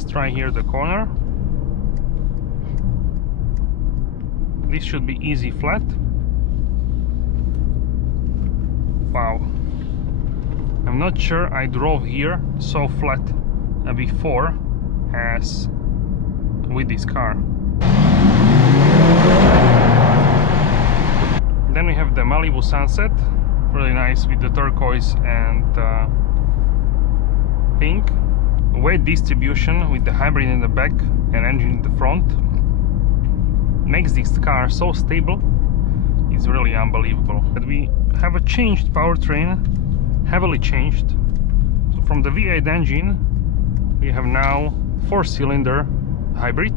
let's try here the corner. This should be easy flat. Wow. I'm not sure I drove here so flat before as with this car. Then we have the Malibu Sunset, really nice with the turquoise and pink. Weight distribution with the hybrid in the back and engine in the front makes this car so stable. It's really unbelievable. But we have a changed powertrain, heavily changed. So from the V8 engine, we have now 4-cylinder hybrid.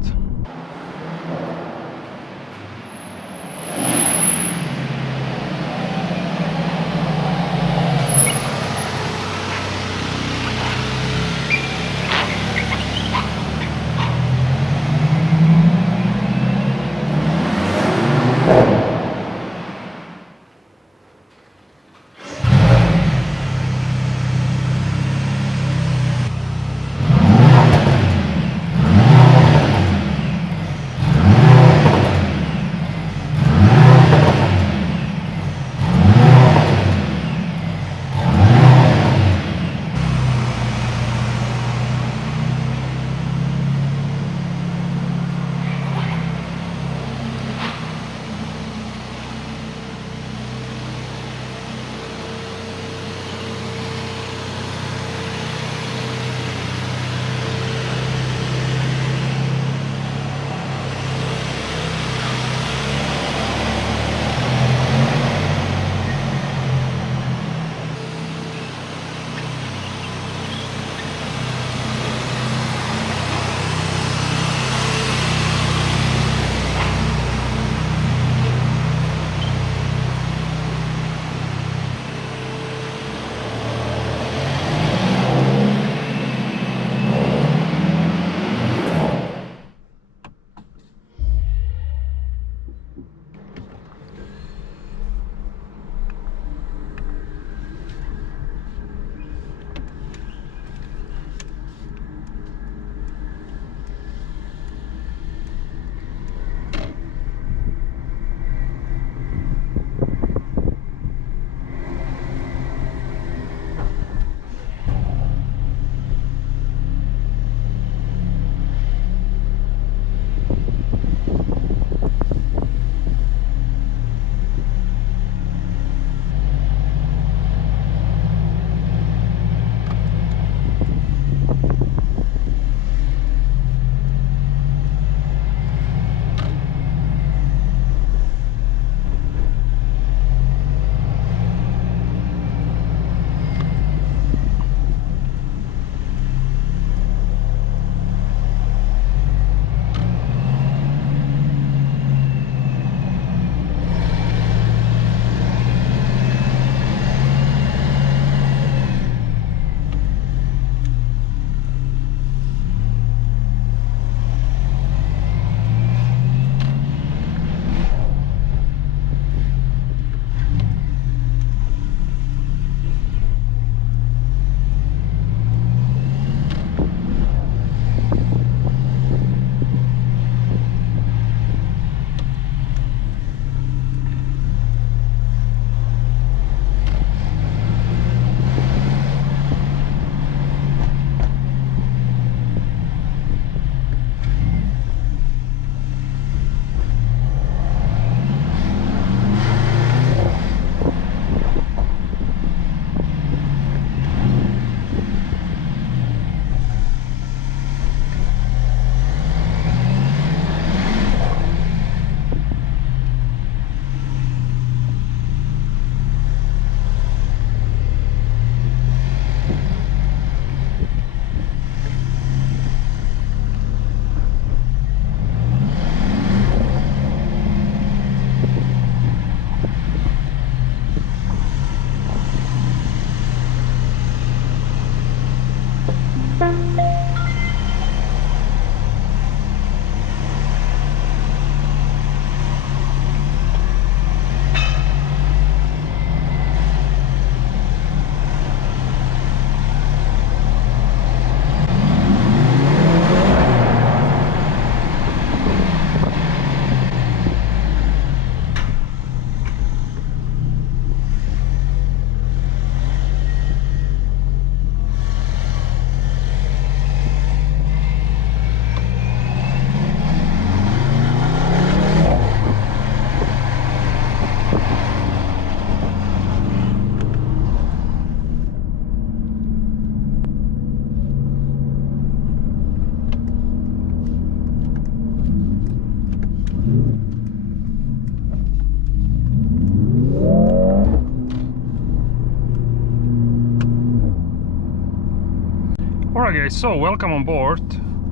Okay, so welcome on board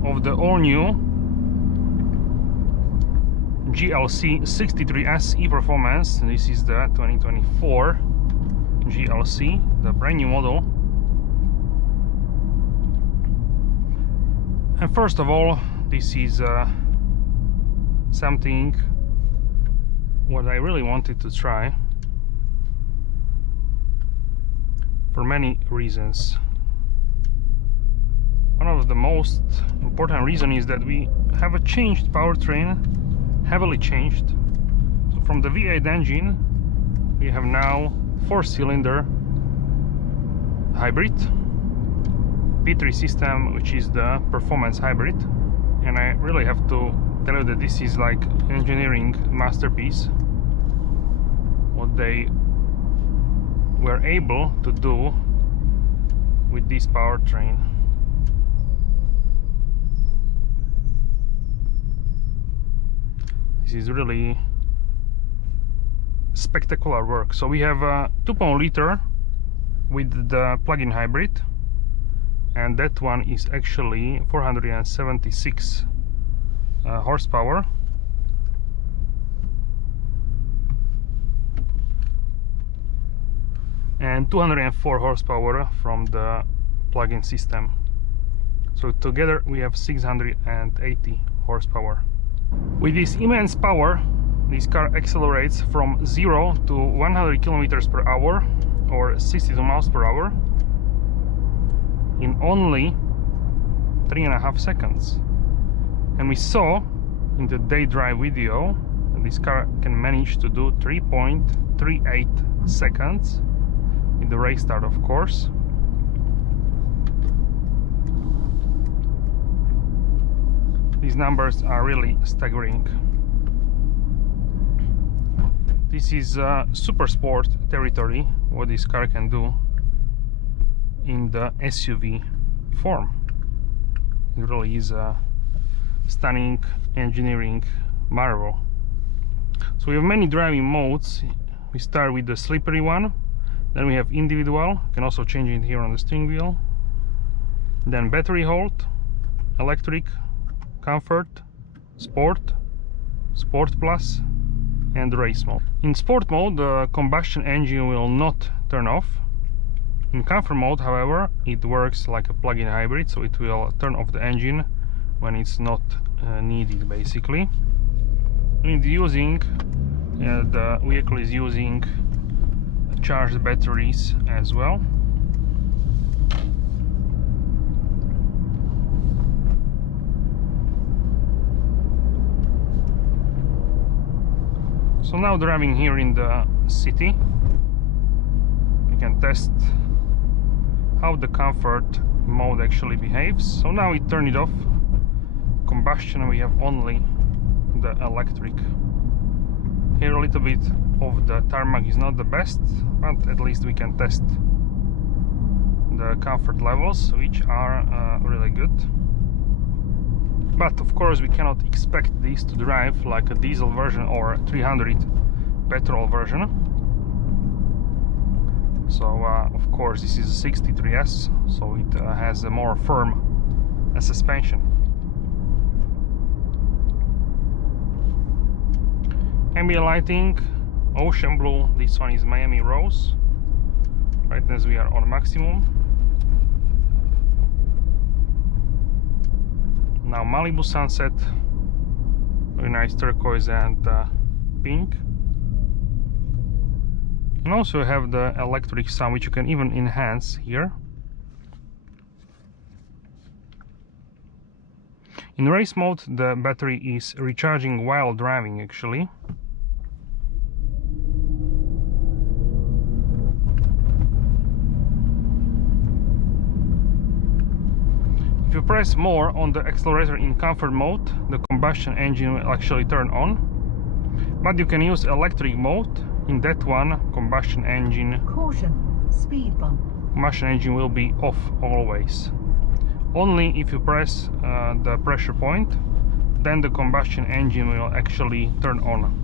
of the all-new GLC 63S e-Performance. This is the 2024 GLC, the brand new model. And first of all, this is something what I really wanted to try for many reasons. One of the most important reasons is that we have a changed powertrain, heavily changed. So from the V8 engine, we have now 4-cylinder hybrid P3 system, which is the performance hybrid. And I really have to tell you that this is like engineering masterpiece, what they were able to do with this powertrain. This is really spectacular work. So we have a 2.0 liter with the plug-in hybrid, and that one is actually 476 horsepower. And 204 horsepower from the plug-in system. So together we have 680 horsepower. With this immense power, this car accelerates from 0 to 100 kilometers per hour or 62 miles per hour in only 3.5 seconds. And we saw in the day drive video that this car can manage to do 3.38 seconds with the race start, of course. These numbers are really staggering. This is super sport territory, what this car can do in the SUV form. It really is a stunning engineering marvel. So we have many driving modes. We start with the slippery one, then we have individual, you can also change it here on the steering wheel, then battery hold, electric, comfort, sport, sport plus, and race mode. In sport mode, the combustion engine will not turn off. In comfort mode, however, it works like a plug-in hybrid, so it will turn off the engine when it's not needed, basically. And the vehicle is using charged batteries as well. So now driving here in the city, we can test how the comfort mode actually behaves. So now we turn it off. Combustion, we have only the electric. Here a little bit of the tarmac is not the best, but at least we can test the comfort levels, which are really good. But of course we cannot expect this to drive like a diesel version or 300 petrol version. So of course this is a 63S, so it has a more firm suspension. Ambient lighting, ocean blue, this one is Miami rose, right as we are on maximum. Now Malibu sunset, very nice turquoise and pink. And also have the electric sound, which you can even enhance here. In race mode, the battery is recharging while driving actually. If you press more on the accelerator in comfort mode, the combustion engine will actually turn on. But you can use electric mode. In that one, combustion engine will be off always. Only if you press the pressure point, then the combustion engine will actually turn on.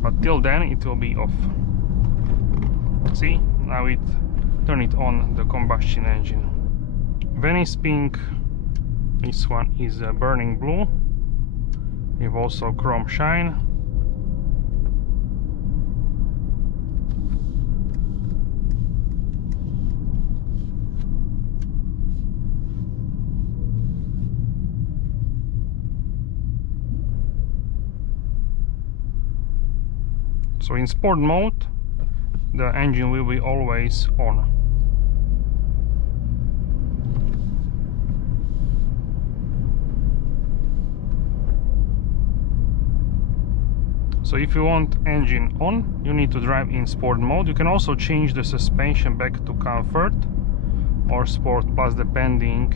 But till then it will be off. See, now it turned it on, the combustion engine. Venice pink. This one is burning blue. We have also chrome shine. So in sport mode, the engine will be always on. So if you want engine on, you need to drive in sport mode. You can also change the suspension back to comfort or sport plus, depending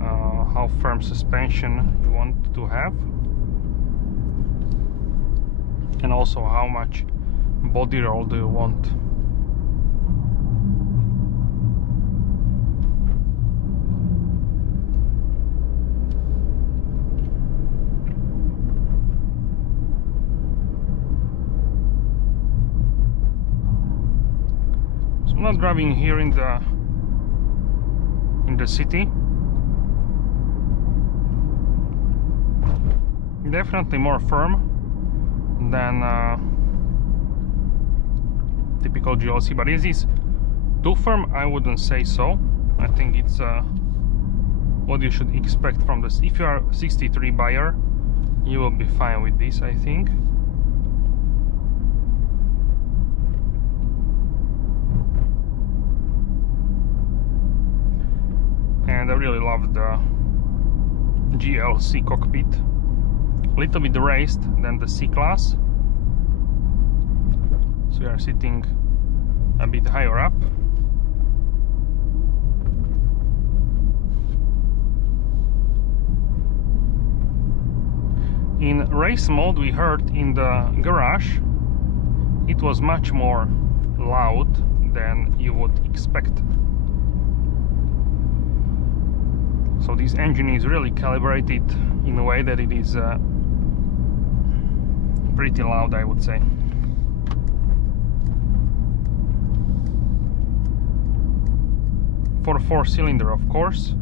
how firm suspension you want to have, and also how much body roll do you want. So I'm not driving here in the city. Definitely more firm than typical GLC, but is this too firm? I wouldn't say so. I think it's what you should expect from this. If you are a 63 buyer, you will be fine with this, I think. And I really love the GLC cockpit. A little bit raised than the C-Class, so we are sitting a bit higher up. In race mode, we heard in the garage it was much more loud than you would expect. So this engine is really calibrated in a way that it is pretty loud, I would say. For a 4-cylinder, of course.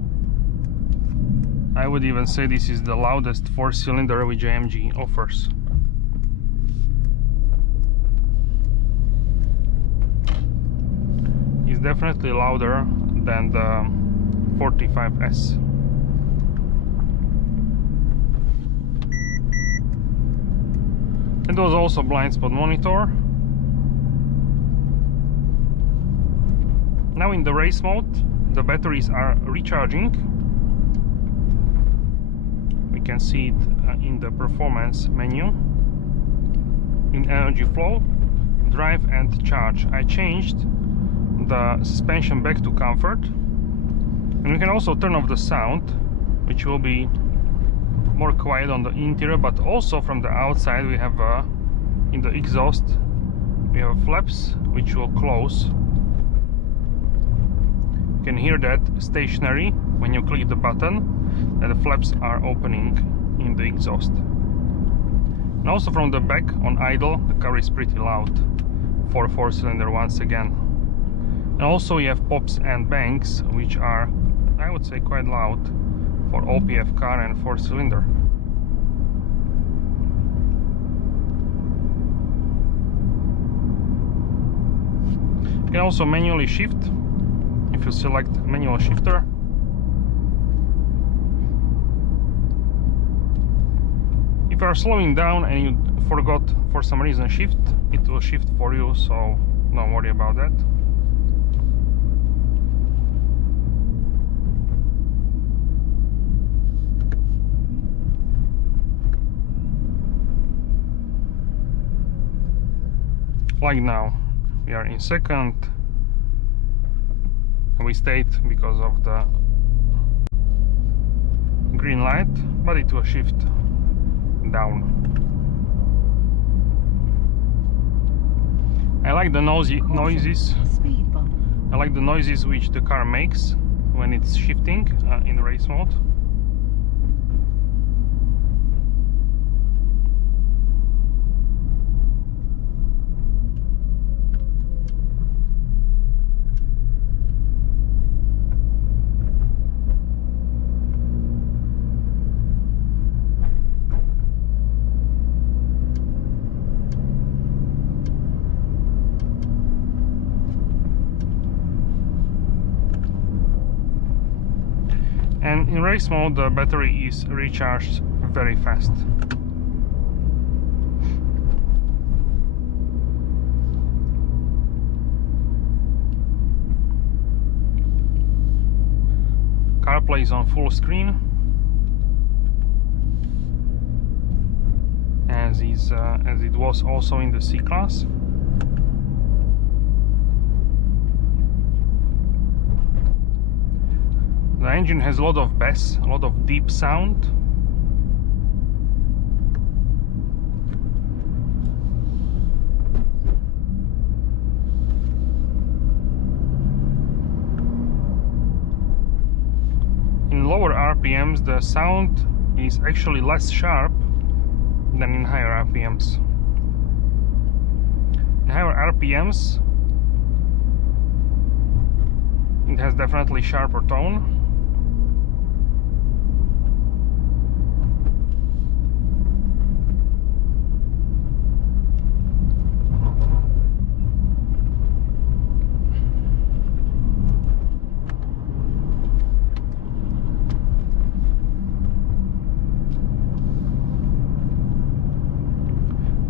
I would even say this is the loudest 4-cylinder which AMG offers. It's definitely louder than the 45S. It was also blind spot monitor. Now in the race mode, the batteries are recharging. We can see it in the performance menu. In energy flow, drive and charge. I changed the suspension back to comfort. And we can also turn off the sound, which will be more quiet on the interior, but also from the outside we have in the exhaust we have flaps which will close. You can hear that stationary when you click the button, and the flaps are opening in the exhaust. And also from the back on idle, the car is pretty loud for a 4-cylinder once again. And also you have pops and bangs, which are, I would say, quite loud for OPF car and 4-cylinder. You can also manually shift if you select manual shifter. If you are slowing down and you forgot for some reason shift, it will shift for you, so don't worry about that. Like now, we are in second, and we stayed because of the green light, but it will shift down. I like the noises. I like the noises which the car makes when it's shifting in race mode. And in race mode the battery is recharged very fast. CarPlay is on full screen, as it was also in the C-Class. The engine has a lot of bass, a lot of deep sound. In lower RPMs the sound is actually less sharp than in higher RPMs. In higher RPMs it has definitely sharper tone.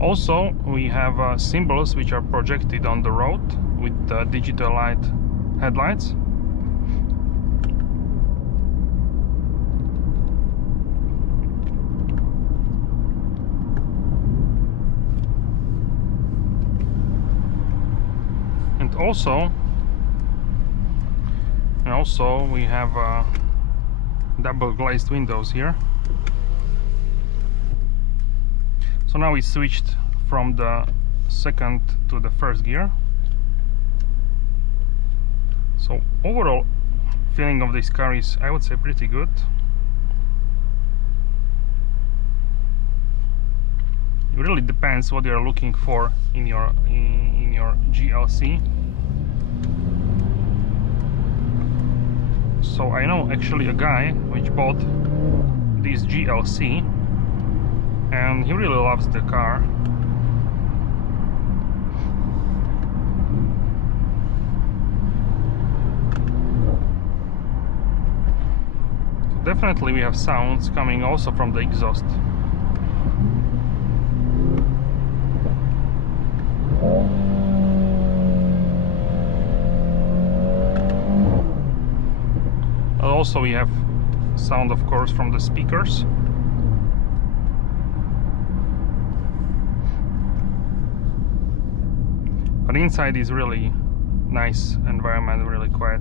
Also, we have symbols which are projected on the road with digital light headlights. And also we have double glazed windows here. So now we switched from the second to the first gear. So overall feeling of this car is, I would say, pretty good. It really depends what you're looking for in your GLC. So I know actually a guy which bought this GLC and he really loves the car. So definitely we have sounds coming also from the exhaust. And also we have sound, of course, from the speakers. But inside is really nice environment, really quiet.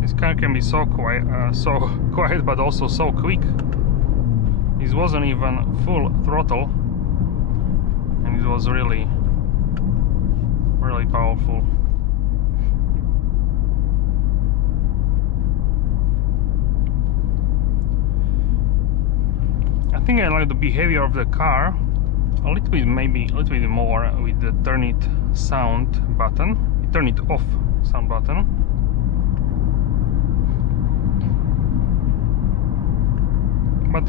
This car can be so quiet, but also so quick. This wasn't even full throttle, and it was really powerful. I think I like the behavior of the car a little bit, maybe a little bit more with the turn it sound button, turn it off sound button. But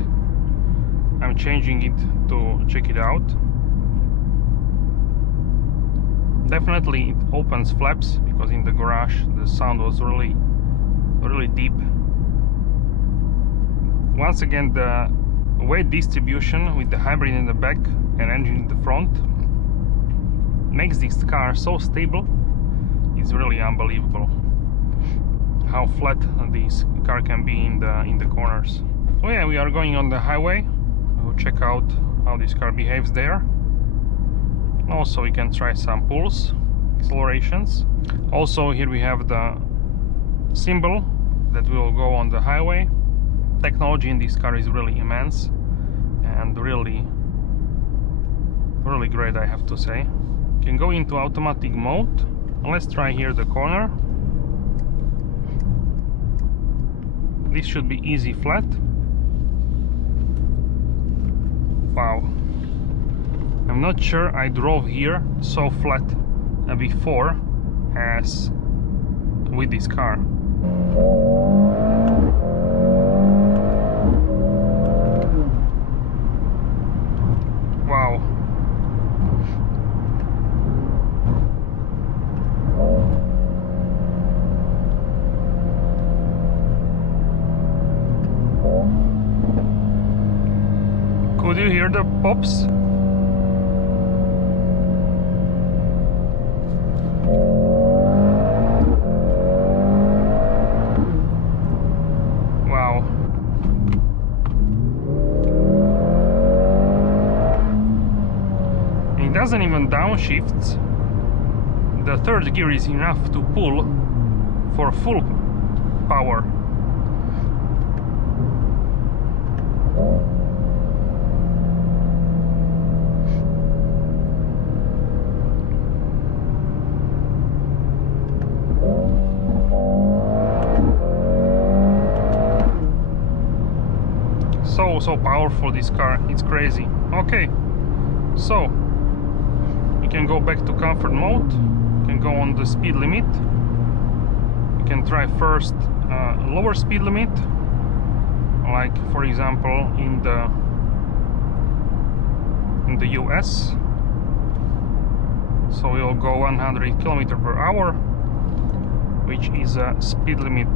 I'm changing it to check it out. Definitely it opens flaps, because in the garage the sound was really deep. Once again, the weight distribution with the hybrid in the back and engine in the front makes this car so stable. It's really unbelievable how flat this car can be in the corners. So yeah, we are going on the highway. We'll check out how this car behaves there. Also we can try some pulse accelerations. Also here we have the symbol that will go on the highway. Technology in this car is really immense and really great, I have to say. You can go into automatic mode. Let's try here the corner. This should be easy flat. Wow, I'm not sure I drove here so flat before as with this car. Wow, do you hear the pops? Wow. It doesn't even downshifts. The third gear is enough to pull for full power. So powerful, this car, it's crazy. Okay, so you can go back to comfort mode, you can go on the speed limit, you can try first lower speed limit, like for example in the US. So we'll go 100 km/h, which is a speed limit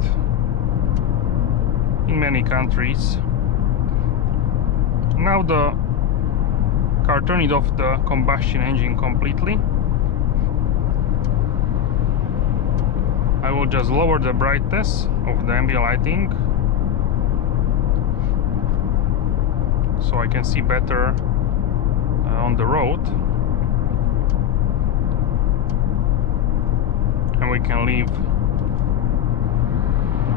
in many countries. Now the car turned off the combustion engine completely. I will just lower the brightness of the ambient lighting so I can see better on the road, and we can leave,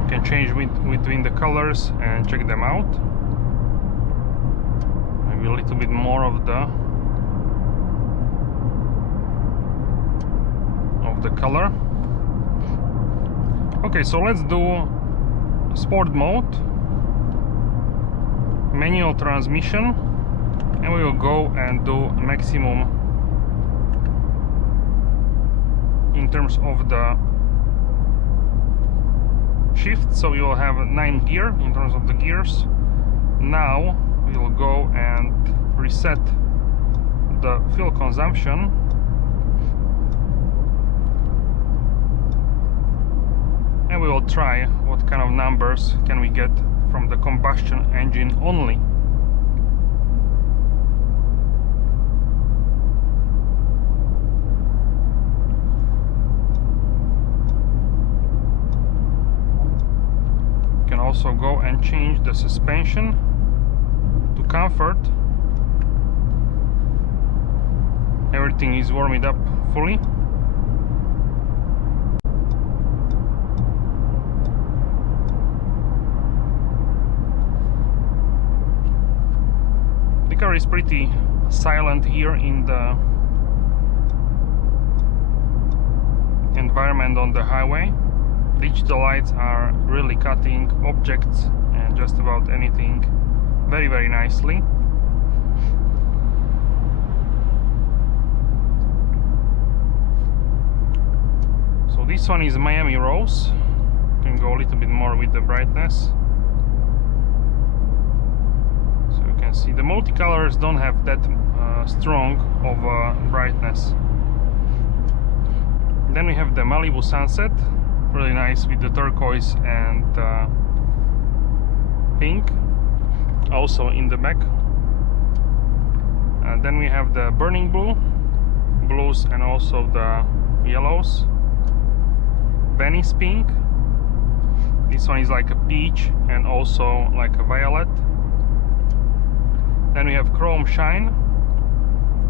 can change between the colors and check them out. Maybe a little bit more of the color. Okay, so let's do sport mode, manual transmission, and we will go and do maximum in terms of the shift. So we will have 9 gear in terms of the gears. Now we will go and reset the fuel consumption. And we will try what kind of numbers can we get from the combustion engine only. You can also go and change the suspension to comfort. Everything is warmed up fully. The car is pretty silent here in the environment on the highway. Digital lights are really cutting objects and just about anything very, very nicely. So this one is Miami Rose. You can go a little bit more with the brightness. So you can see the multicolors don't have that strong of brightness. Then we have the Malibu Sunset, really nice with the turquoise and pink, also in the back. And then we have the burning blues and also the yellows. Venice pink. This one is like a peach and also like a violet. Then we have chrome shine.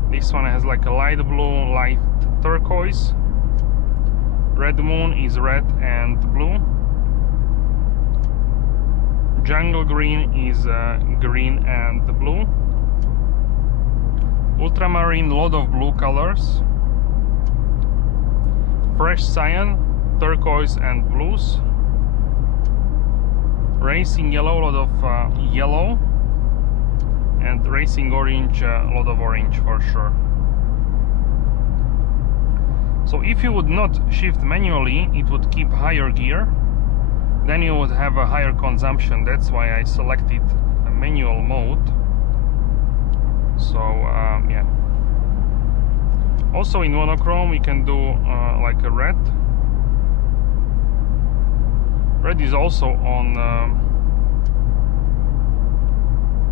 This one has like a light blue, light turquoise. Red moon is red and blue. Jungle green is green and blue. Ultramarine, lot of blue colors. Fresh cyan, turquoise and blues. Racing yellow, lot of yellow. And racing orange, a lot of orange for sure. So if you would not shift manually, it would keep higher gear. Then you would have a higher consumption. That's why I selected a manual mode. So yeah. Also in monochrome we can do like a red. Red is also on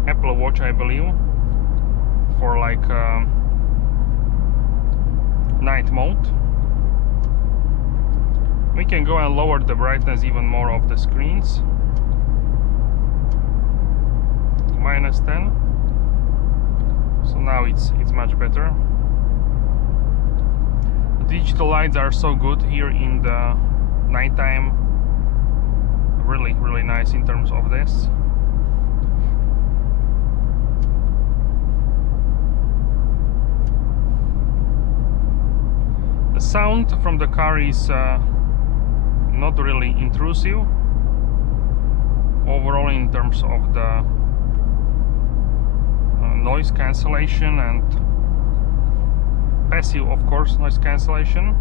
Apple Watch, I believe. for like night mode. We can go and lower the brightness even more of the screens. -10. So now it's much better. The digital lights are so good here in the nighttime. Really nice in terms of this. The sound from the car is not really intrusive overall in terms of the noise cancellation and passive, of course, noise cancellation.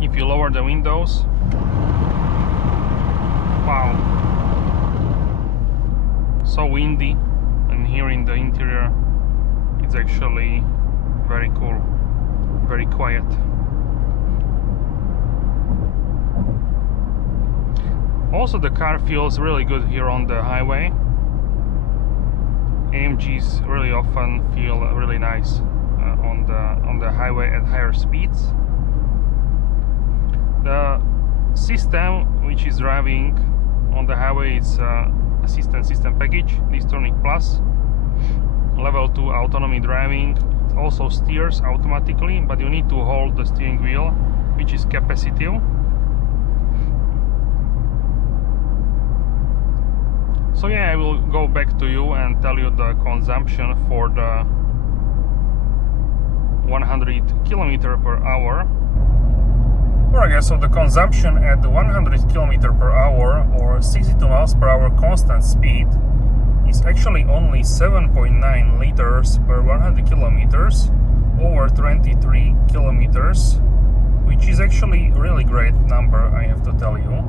If you lower the windows, wow, so windy, and here in the interior it's actually very cool, very quiet. Also, the car feels really good here on the highway. AMGs really often feel really nice on the highway at higher speeds. The system which is driving on the highway is assistant system package, Distronic Plus. Level 2 autonomy driving. It also steers automatically, but you need to hold the steering wheel, which is capacitive. So yeah, I will go back to you and tell you the consumption for the 100 km/h. Alright guys, so the consumption at 100 km/h or 62 mph constant speed is actually only 7.9 liters per 100 kilometers over 23 kilometers, which is actually really great number, I have to tell you.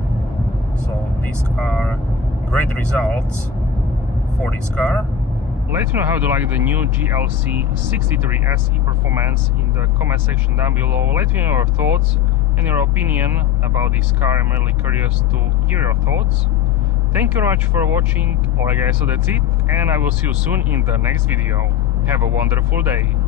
So these are great results for this car. Let me know how you like the new GLC 63 SE performance in the comment section down below. Let me know your thoughts and your opinion about this car. I'm really curious to hear your thoughts. Thank you very much for watching. Alright guys, so that's it, and I will see you soon in the next video. Have a wonderful day.